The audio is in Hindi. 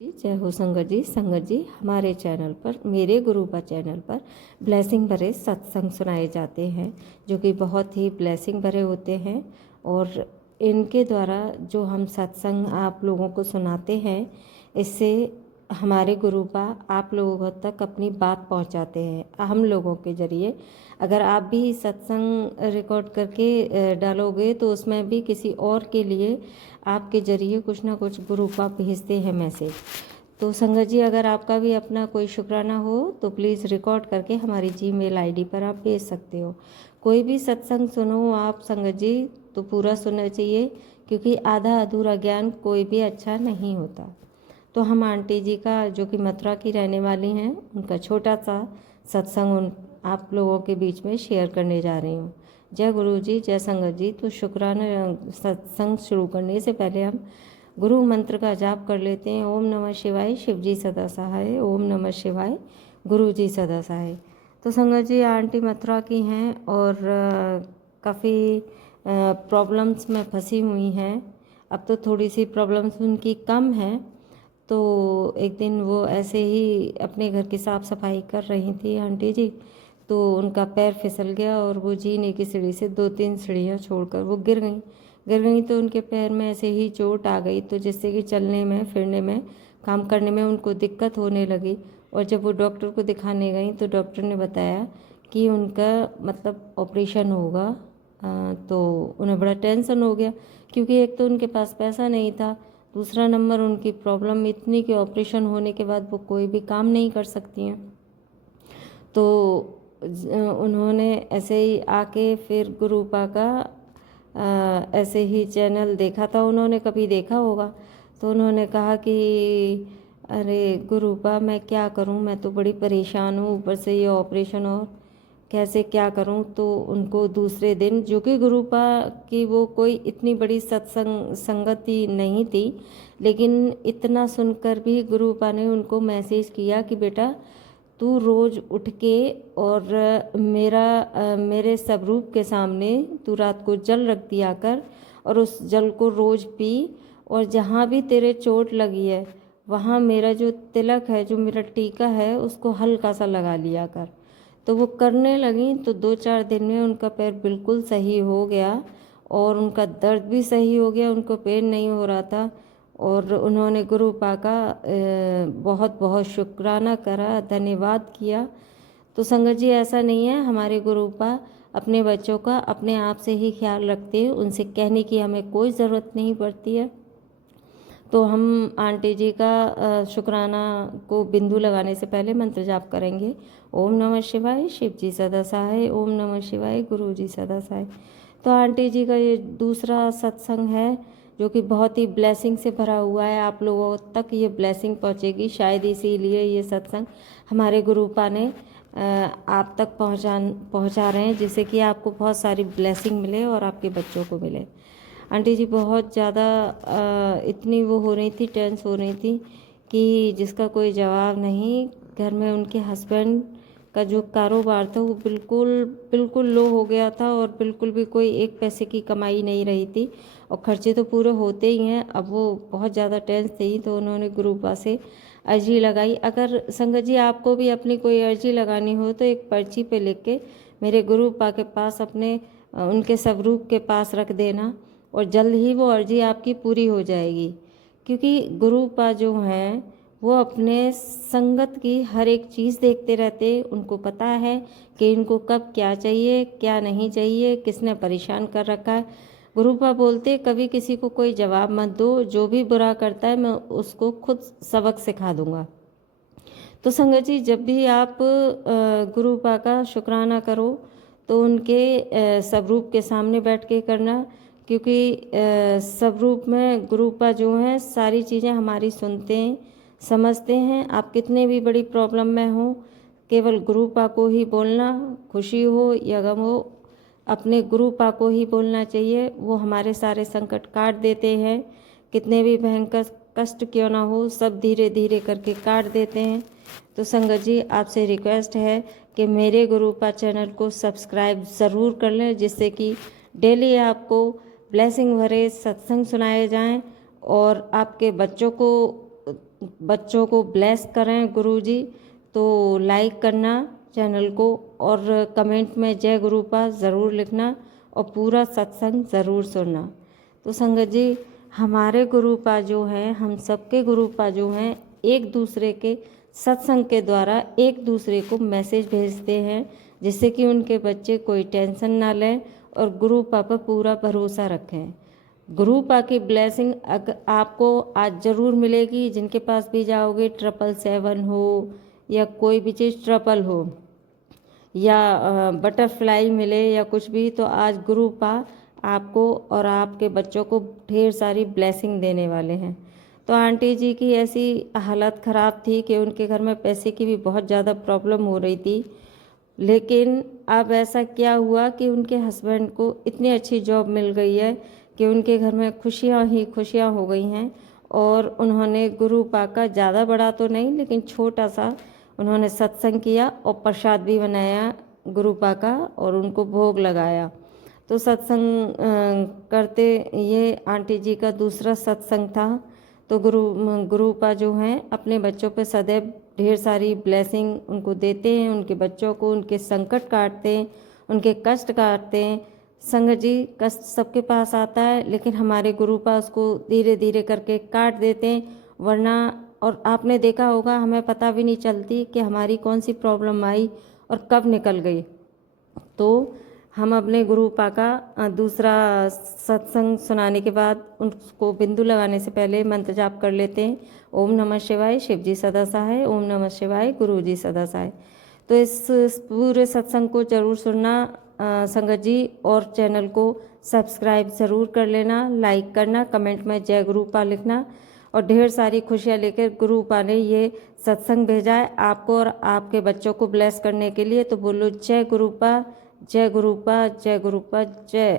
जय हो संगत जी हमारे चैनल पर, मेरे गुरुपा चैनल पर ब्लेसिंग भरे सत्संग सुनाए जाते हैं जो कि बहुत ही ब्लेसिंग भरे होते हैं। और इनके द्वारा जो हम सत्संग आप लोगों को सुनाते हैं, इससे हमारे गुरुपा आप लोगों तक अपनी बात पहुंचाते हैं हम लोगों के ज़रिए। अगर आप भी सत्संग रिकॉर्ड करके डालोगे तो उसमें भी किसी और के लिए आपके ज़रिए कुछ ना कुछ गुरुपा भेजते हैं मैसेज। तो संगत जी, अगर आपका भी अपना कोई शुक्राना हो तो प्लीज़ रिकॉर्ड करके हमारी जीमेल आईडी पर आप भेज सकते हो। कोई भी सत्संग सुनो आप संगत जी तो पूरा सुनना चाहिए, क्योंकि आधा अधूरा ज्ञान कोई भी अच्छा नहीं होता। तो हम आंटी जी का, जो कि मथुरा की रहने वाली हैं, उनका छोटा सा सत्संग आप लोगों के बीच में शेयर करने जा रही हूँ। जय गुरु जी, जय संगत जी। तो शुक्राना सत्संग शुरू करने से पहले हम गुरु मंत्र का जाप कर लेते हैं। ओम नमः शिवाय, शिव जी सदा सहाय। ओम नमः शिवाय, गुरु जी सदा सहाय। तो संगत जी, आंटी मथुरा की हैं और काफ़ी प्रॉब्लम्स में फंसी हुई हैं। अब तो थोड़ी सी प्रॉब्लम्स उनकी कम हैं। तो एक दिन वो ऐसे ही अपने घर की साफ़ सफाई कर रही थी आंटी जी, तो उनका पैर फिसल गया और वो जीने की सीढ़ी से 2-3 सीढ़ियाँ छोड़कर वो गिर गई। तो उनके पैर में ऐसे ही चोट आ गई, तो जिससे कि चलने में, फिरने में, काम करने में उनको दिक्कत होने लगी। और जब वो डॉक्टर को दिखाने गई तो डॉक्टर ने बताया कि उनका मतलब ऑपरेशन होगा। तो उन्हें बड़ा टेंशन हो गया, क्योंकि एक तो उनके पास पैसा नहीं था, दूसरा नंबर उनकी प्रॉब्लम इतनी कि ऑपरेशन होने के बाद वो कोई भी काम नहीं कर सकती हैं। तो उन्होंने ऐसे ही आके फिर गुरुपा का ऐसे ही चैनल देखा था, उन्होंने कभी देखा होगा। तो उन्होंने कहा कि अरे गुरुपा, मैं क्या करूं, मैं तो बड़ी परेशान हूं, ऊपर से ये ऑपरेशन, और कैसे क्या करूं। तो उनको दूसरे दिन, जो कि गुरुपा की वो कोई इतनी बड़ी संगति नहीं थी, लेकिन इतना सुनकर भी गुरुपा ने उनको मैसेज किया कि बेटा तू रोज़ उठ के और मेरे स्वरूप के सामने तू रात को जल रख दिया कर, और उस जल को रोज़ पी, और जहाँ भी तेरे चोट लगी है वहाँ मेरा जो तिलक है, जो मेरा टीका है, उसको हल्का सा लगा लिया कर। तो वो करने लगी तो 2-4 दिन में उनका पैर बिल्कुल सही हो गया और उनका दर्द भी सही हो गया, उनको पेन नहीं हो रहा था। और उन्होंने गुरुपा का बहुत बहुत शुक्राना करा, धन्यवाद किया। तो संगत जी, ऐसा नहीं है, हमारे गुरुपा अपने बच्चों का अपने आप से ही ख्याल रखते हैं, उनसे कहने की हमें कोई ज़रूरत नहीं पड़ती है। तो हम आंटी जी का शुक्राना को बिंदु लगाने से पहले मंत्र जाप करेंगे। ओम नमः शिवाय, शिव जी सदा सहाय। ओम नमः शिवाय, गुरु जी सदा सहाय। तो आंटी जी का ये दूसरा सत्संग है जो कि बहुत ही ब्लेसिंग से भरा हुआ है। आप लोगों तक ये ब्लेसिंग पहुंचेगी, शायद इसीलिए ये सत्संग हमारे गुरुपा ने आप तक पहुंचा रहे हैं, जिससे कि आपको बहुत सारी ब्लेसिंग मिले और आपके बच्चों को मिले। आंटी जी बहुत ज़्यादा इतनी वो हो रही थी, टेंस हो रही थी कि जिसका कोई जवाब नहीं। घर में उनके हस्बैंड का जो कारोबार था वो बिल्कुल बिल्कुल लो हो गया था, और बिल्कुल भी कोई एक पैसे की कमाई नहीं रही थी, और खर्चे तो पूरे होते ही हैं। अब वो बहुत ज़्यादा टेंस थी, तो उन्होंने गुरुपा से अर्जी लगाई। अगर संगत जी आपको भी अपनी कोई अर्जी लगानी हो तो एक पर्ची पे लिख के मेरे गुरुपा के पास, अपने उनके स्वरूप के पास रख देना, और जल्द ही वो अर्जी आपकी पूरी हो जाएगी। क्योंकि गुरुपा जो हैं वो अपने संगत की हर एक चीज़ देखते रहते, उनको पता है कि इनको कब क्या चाहिए, क्या नहीं चाहिए, किसने परेशान कर रखा है। गुरुपा बोलते, कभी किसी को कोई जवाब मत दो, जो भी बुरा करता है मैं उसको खुद सबक सिखा दूंगा। तो संगत जी, जब भी आप गुरुपा का शुक्राना करो तो उनके स्वरूप के सामने बैठ के करना, क्योंकि स्वरूप में गुरुपा जो हैं सारी चीज़ें हमारी सुनते हैं, समझते हैं। आप कितने भी बड़ी प्रॉब्लम में हो, केवल गुरुपा को ही बोलना, खुशी हो या गम हो, अपने गुरुपा को ही बोलना चाहिए। वो हमारे सारे संकट काट देते हैं, कितने भी भयंकर कष्ट क्यों ना हो, सब धीरे धीरे करके काट देते हैं। तो संगत जी, आपसे रिक्वेस्ट है कि मेरे गुरुपा चैनल को सब्सक्राइब ज़रूर कर लें, जिससे कि डेली आपको ब्लेसिंग भरे सत्संग सुनाए जाएं और आपके बच्चों को बच्चों को ब्लेस करें गुरुजी, तो लाइक करना चैनल को और कमेंट में जय गुरुपा ज़रूर लिखना और पूरा सत्संग ज़रूर सुनना। तो संगत जी, हमारे गुरुपा जो हैं, हम सबके गुरुपा जो हैं, एक दूसरे के सत्संग के द्वारा एक दूसरे को मैसेज भेजते हैं, जिससे कि उनके बच्चे कोई टेंशन ना लें और गुरुपा पर पूरा भरोसा रखें। गुरुपा की ब्लेसिंग आपको आज ज़रूर मिलेगी। जिनके पास भी जाओगे 777 हो या कोई भी चीज़ ट्रिपल हो या बटरफ्लाई मिले या कुछ भी, तो आज गुरुपा आपको और आपके बच्चों को ढेर सारी ब्लेसिंग देने वाले हैं। तो आंटी जी की ऐसी हालत ख़राब थी कि उनके घर में पैसे की भी बहुत ज़्यादा प्रॉब्लम हो रही थी, लेकिन अब ऐसा क्या हुआ कि उनके हस्बैंड को इतनी अच्छी जॉब मिल गई है कि उनके घर में खुशियाँ ही खुशियाँ हो गई हैं। और उन्होंने गुरुपा का ज़्यादा बड़ा तो नहीं लेकिन छोटा सा उन्होंने सत्संग किया और प्रसाद भी बनाया गुरुपा का और उनको भोग लगाया। तो सत्संग करते ये आंटी जी का दूसरा सत्संग था। तो गुरुपा जो हैं अपने बच्चों पे सदैव ढेर सारी ब्लेसिंग उनको देते हैं, उनके बच्चों को उनके संकट काटते हैं, उनके कष्ट काटते हैं। संगत जी, कष्ट सबके पास आता है, लेकिन हमारे गुरुपा उसको धीरे धीरे करके काट देते हैं, वरना और आपने देखा होगा हमें पता भी नहीं चलती कि हमारी कौन सी प्रॉब्लम आई और कब निकल गई। तो हम अपने गुरुपा का दूसरा सत्संग सुनाने के बाद उनको बिंदु लगाने से पहले मंत्र जाप कर लेते हैं। ओम नमः शिवाय, शिव जी सदा सहाय, ओम नमः शिवाय, गुरु जी सदा सहाय। तो इस पूरे सत्संग को जरूर सुनना संगत जी, और चैनल को सब्सक्राइब ज़रूर कर लेना, लाइक करना, कमेंट में जय गुरुपा लिखना और ढेर सारी खुशियाँ लेकर गुरुपा ने ये सत्संग भेजा है आपको और आपके बच्चों को ब्लेस करने के लिए। तो बोलो जय गुरुपा, जय गुरुपा, जय गुरुपा, जय।